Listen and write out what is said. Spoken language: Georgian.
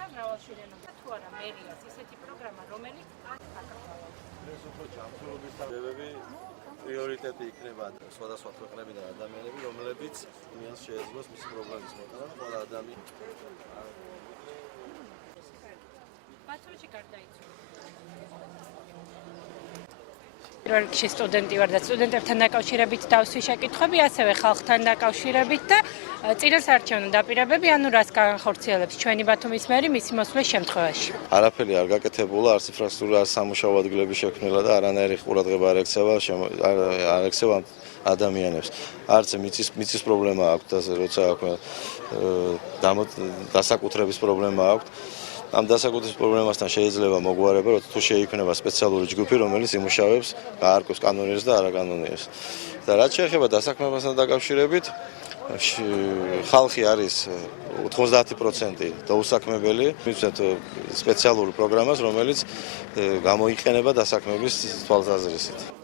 და მრავალშვილიანობა თუ არა მერიას ისეთი პროგრამა, რომელიც ეს უფრო ჯანმრთელობის დაბები პრიორიტეტი იქნება სხვადასხვა ქვეყნებიდან ადამიანები, რომლებიც იმას შეეძლოს მისი პრობლემის მოწმობა, ყველა ადამიანი. ბათუმში გარდაიცვალა. პირველ რიგში სტუდენტი ვარ და სტუდენტებთან დაკავშირებით დავსვი შეკითხვები, ასევე ხალხთან დაკავშირებით და წინასაარჩევნო დაპირებები, ანუ რას განხორციელებს ჩვენი ბათუმის მერი მისი მოსვლის შემთხვევაში. არაფერი არ გაკეთებულა, არც ინფრასტრუქტურა, არც სამუშაო ადგილები შექმნილა და არანაირი ყურადღება არ ექცევა ადამიანებს. არც მიწის პრობლემა აქვს, როცა დასაკუთრების პრობლემა აქვს. ამ დასაკუთრების პრობლემასთან შეიძლება მოგვარება, როცა თუ შეიქმნება სპეციალური ჯგუფი, რომელიც იმუშავებს, გაარკვევს კანონიერს და არაკანონიერს. და რაც შეეხება დასაქმებასთან დაკავშირებით, ხალხი არის 90% დაუსაქმებელი, მივცეთ სპეციალური პროგრამას, რომელიც გამოიყენება დასაქმების თვალსაზრისით.